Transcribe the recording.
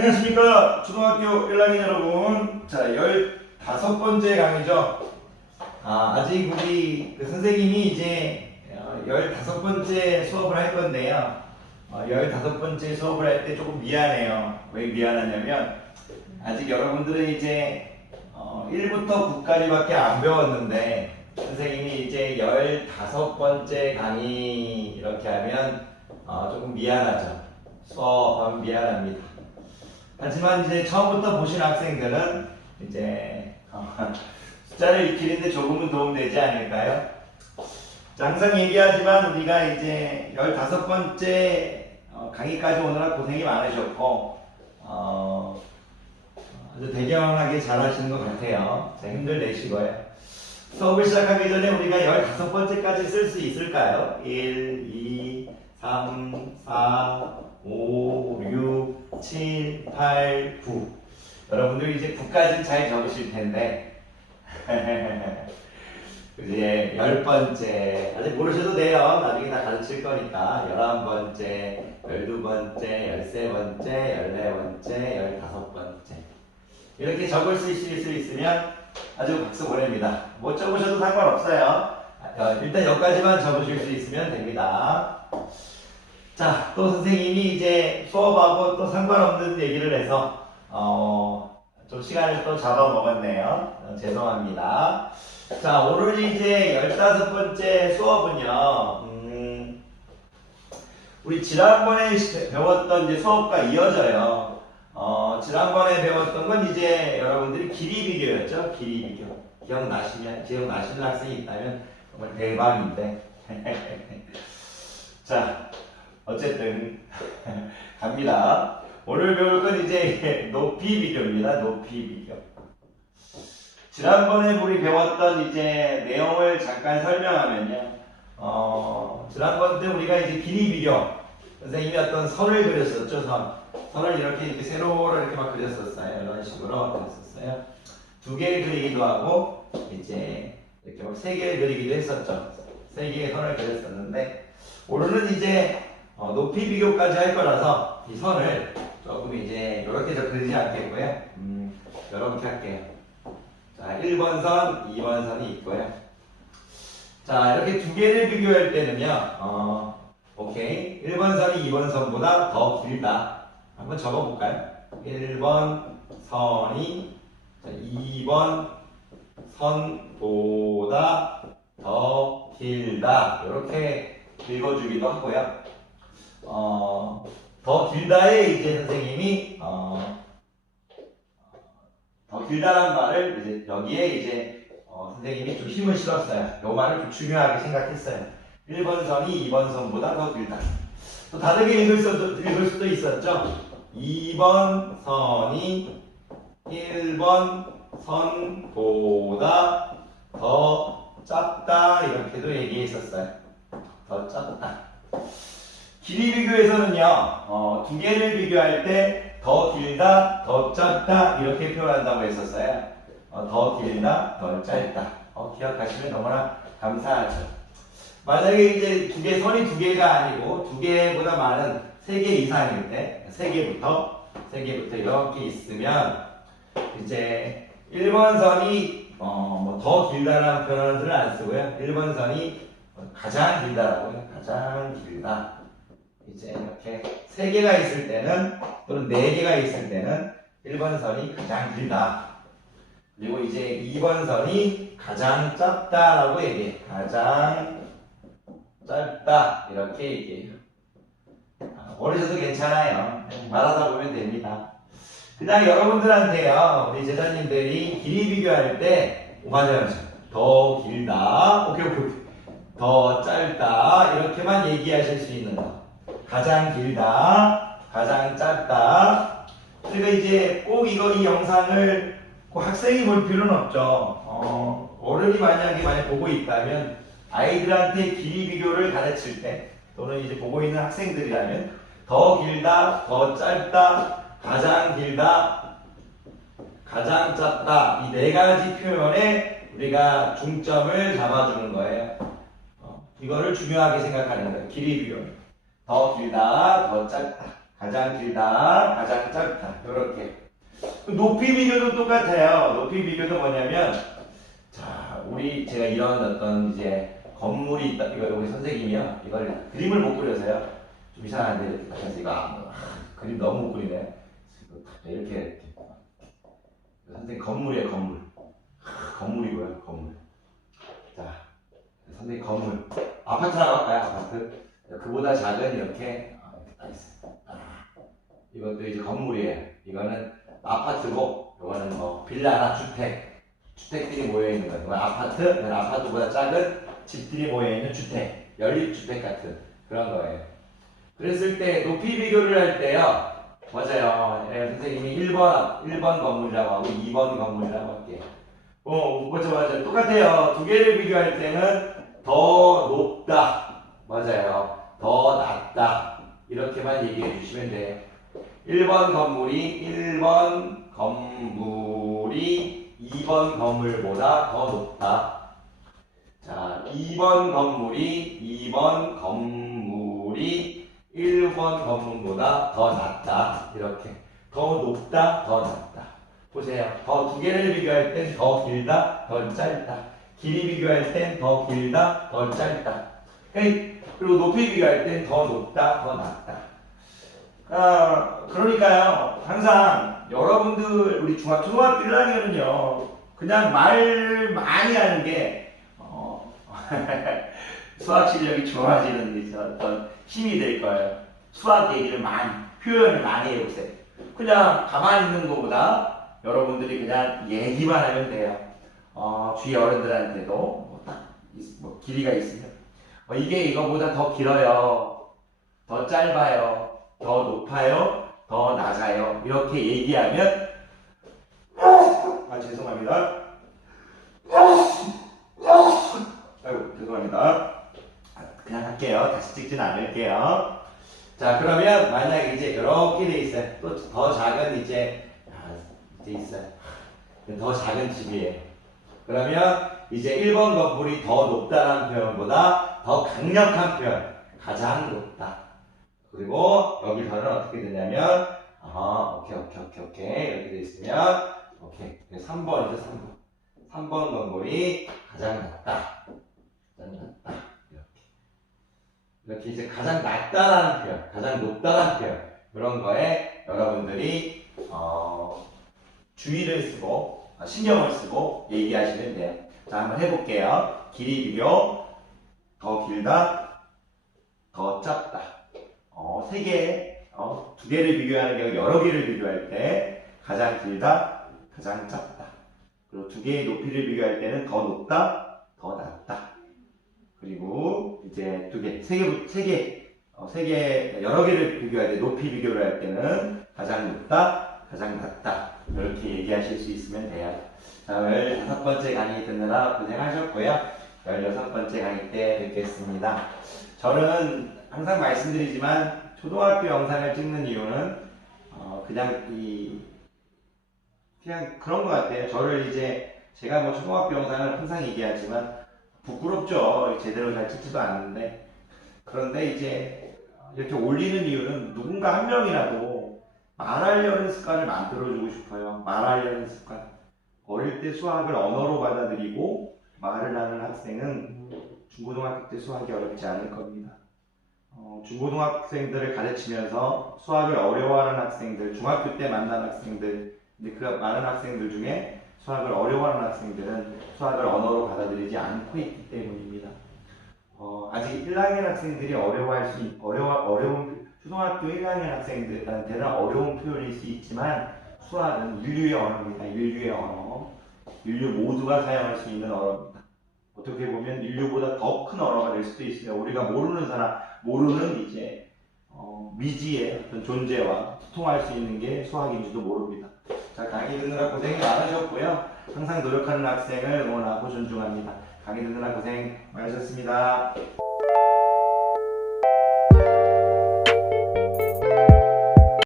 안녕하십니까 초등학교 1학년 여러분. 자, 15번째 강의죠. 아직 우리 선생님이 이제 15번째 수업을 할 건데요. 15번째 수업을 할 때 조금 미안해요. 왜 미안하냐면 아직 여러분들은 이제 1부터 9까지밖에 안 배웠는데 선생님이 이제 15번째 강의 이렇게 하면 조금 미안하죠. 수업하면 미안합니다. 하지만 이제 처음부터 보신 학생들은 이제 숫자를 익히는데 조금은 도움되지 않을까요? 자, 항상 얘기하지만 우리가 이제 15번째 강의까지 오느라 고생이 많으셨고 아주 대견하게 잘 하시는 것 같아요. 자, 힘들 내시고요. 수업을 시작하기 전에 우리가 15번째까지 쓸 수 있을까요? 1, 2, 3, 4, 5, 6, 7, 8, 9. 여러분들 이제 9까지 잘 적으실 텐데 이제 10번째 아직 모르셔도 돼요. 나중에 다 가르칠 거니까 11번째, 12번째, 13번째, 14번째, 15번째 이렇게 적을 수 있으면 아주 박수 보냅니다. 못 적으셔도 상관없어요. 일단 여기까지만 적으실 수 있으면 됩니다. 자, 또 선생님이 이제 수업하고 또 상관없는 얘기를 해서 좀 시간을 또 잡아먹었네요. 죄송합니다. 자, 오늘 이제 15번째 수업은요, 우리 지난번에 배웠던 이제 수업과 이어져요. 지난번에 배웠던 건 이제 여러분들이 길이 비교였죠. 길이 비교. 기억나시는 학생이 있다면 정말 대박인데. 자, 어쨌든 갑니다. 오늘 배울 건 이제 높이 비교입니다. 높이 비교. 지난번에 우리 배웠던 이제 내용을 잠깐 설명하면요. 지난번 때 우리가 이제 길이 비교. 선생님이 어떤 선을 그렸었죠. 선을 이렇게 세로로 이렇게 막 그렸었어요. 이런 식으로 그렸었어요. 2개를 그리기도 하고 이제 이렇게 막 3개를 그리기도 했었죠. 3개의 선을 그렸었는데 오늘은 이제 높이 비교까지 할 거라서 이 선을 조금 이제 이렇게 저 그리지 않겠고요. 이렇게 할게요. 자, 1번 선, 2번 선이 있고요. 자, 이렇게 2개를 비교할 때는요. 오케이. 1번 선이 2번 선보다 더 길다. 한번 적어볼까요? 1번 선이 2번 선보다 더 길다. 이렇게 읽어주기도 하고요. 더 길다에 이제 선생님이 더 길다라는 말을 이제 여기에 이제 선생님이 좀 힘을 실었어요. 이 말을 좀 중요하게 생각했어요. 1번 선이 2번 선보다 더 길다. 또 다르게 읽을 수도 있었죠. 2번 선이 1번 선보다 더 작다. 이렇게도 얘기했었어요. 더 작다. 길이 비교에서는요, 2개를 비교할 때 더 길다, 더 짧다 이렇게 표현한다고 했었어요. 더 길다, 더 짧다. 기억하시면 너무나 감사하죠. 만약에 이제 선이 2개가 아니고 2개보다 많은 3개 이상일 때, 3개부터 이렇게 있으면 이제 1번 선이 더 길다라는 표현을 안 쓰고요. 1번 선이 가장 길다라고요. 가장 길다. 이제 이렇게 3개가 있을 때는 또는 4개가 있을 때는 1번 선이 가장 길다. 그리고 이제 2번 선이 가장 짧다라고 얘기해. 가장 짧다. 이렇게 얘기해요. 모르셔도 괜찮아요. 말하다 보면 됩니다. 그냥 여러분들한테요. 우리 제자님들이 길이 비교할 때 맞아요. 더 길다. 오케이. 더 짧다. 이렇게만 얘기하실 수 있는 거. 가장 길다, 가장 짧다. 그러니까 이제 꼭 이 영상을 꼭 학생이 볼 필요는 없죠. 어른이 만약에 보고 있다면 아이들한테 길이 비교를 가르칠 때 또는 이제 보고 있는 학생들이라면 더 길다, 더 짧다, 가장 길다, 가장 짧다 이 4가지 표현에 우리가 중점을 잡아주는 거예요. 이거를 중요하게 생각하는 거예요. 길이 비교. 더 길다, 더 짧다, 가장 길다, 가장 짧다. 이렇게. 높이 비교도 똑같아요. 높이 비교도 뭐냐면, 자, 제가 이런 어떤 이제 건물이 있다. 이거 우리 선생님이요. 이걸 그림을 못 그려서요. 좀 이상한데, 이렇게 그래서 이거 그림 너무 못 그리네. 이렇게. 선생님 건물이에요, 건물. 건물이고요, 건물. 자, 선생님 건물. 아파트 나갈까요, 아파트? 그보다 작은 이렇게. 나이스. 이것도 이제 건물이에요. 이거는 아파트고, 이거는 뭐 빌라나 주택들이 모여 있는 거예요. 아파트, 아파트보다 작은 집들이 모여 있는 주택, 연립주택 같은 그런 거예요. 그랬을 때 높이 비교를 할 때요. 맞아요. 선생님이 1번 건물이라고 하고 2번 건물이라고 할게요. 맞아. 똑같아요. 두 개를 비교할 때는 더 높다. 맞아요. 더 낮다. 이렇게만 얘기해 주시면 돼요. 1번 건물이 2번 건물보다 더 높다. 자, 2번 건물이 1번 건물보다 더 낮다. 이렇게. 더 높다, 더 낮다. 보세요. 두 개를 비교할 땐 더 길다, 더 짧다. 길이 비교할 땐 더 길다, 더 짧다. 그리고 높이 비교할 땐 더 높다, 더 낮다. 그러니까요. 항상 여러분들 우리 초등학교 1학년은요. 그냥 말 많이 하는 게 수학 실력이 좋아지는 어떤 힘이 될 거예요. 수학 얘기를 많이, 표현을 많이 해보세요. 그냥 가만히 있는 것보다 여러분들이 그냥 얘기만 하면 돼요. 주위 어른들한테도 길이가 있으면 이게 이거보다 더 길어요. 더 짧아요. 더 높아요. 더 낮아요. 이렇게 얘기하면 죄송합니다. 아이고 죄송합니다. 그냥 할게요. 다시 찍진 않을게요. 자, 그러면 만약에 이제 이렇게 돼 있어요. 또 더 작은 이제 있어요. 더 작은 집이에요. 그러면 이제 1번 건물이 더 높다는 표현보다 더 강력한 표현, 가장 높다. 그리고 여기서는 어떻게 되냐면 오케이 이렇게 돼 있으면 오케이 3번이죠. 3번 건물이 가장 낮다. 이렇게 이제 가장 낮다라는 표현, 가장 높다라는 표현, 그런 거에 여러분들이 주의를 쓰고 신경을 쓰고 얘기하시면 돼요. 자, 한번 해볼게요. 길이 비교, 더 길다, 더 짧다. 두 개를 비교하는 게 여러 개를 비교할 때 가장 길다, 가장 짧다. 그리고 두 개의 높이를 비교할 때는 더 높다, 더 낮다. 그리고 이제 세 개, 여러 개를 비교할 때, 높이 비교를 할 때는 가장 높다, 가장 낮다. 이렇게 얘기하실 수 있으면 돼요. 자, 15번째 강의 듣느라 고생하셨고요. 16번째 강의 때 뵙겠습니다. 저는 항상 말씀드리지만 초등학교 영상을 찍는 이유는 그냥 그런 것 같아요. 저를 이제 제가 뭐 초등학교 영상을 항상 얘기하지만 부끄럽죠. 제대로 잘 찍지도 않는데. 그런데 이제 이렇게 올리는 이유는 누군가 한 명이라도 말하려는 습관을 만들어주고 싶어요. 말하려는 습관. 어릴 때 수학을 언어로 받아들이고 말을 하는 학생은 중고등학교 때 수학이 어렵지 않을 겁니다. 중고등학생들을 가르치면서 수학을 어려워하는 학생들, 중학교 때 만난 학생들, 근데 그 많은 학생들 중에 수학을 어려워하는 학생들은 수학을 언어로 받아들이지 않고 있기 때문입니다. 아직 1학년 학생들이 어려운 초등학교 1학년 학생들한테는 어려운 표현일 수 있지만 수학은 인류의 언어입니다. 인류의 언어. 인류 모두가 사용할 수 있는 언어입니다. 어떻게 보면 인류보다 더 큰 언어가 될 수도 있습니다. 우리가 모르는 이제 미지의 어떤 존재와 소통할 수 있는 게 수학인지도 모릅니다. 자, 강의 듣느라 고생이 많으셨고요. 항상 노력하는 학생을 응원하고 존중합니다. 강의 듣느라 고생 많으셨습니다.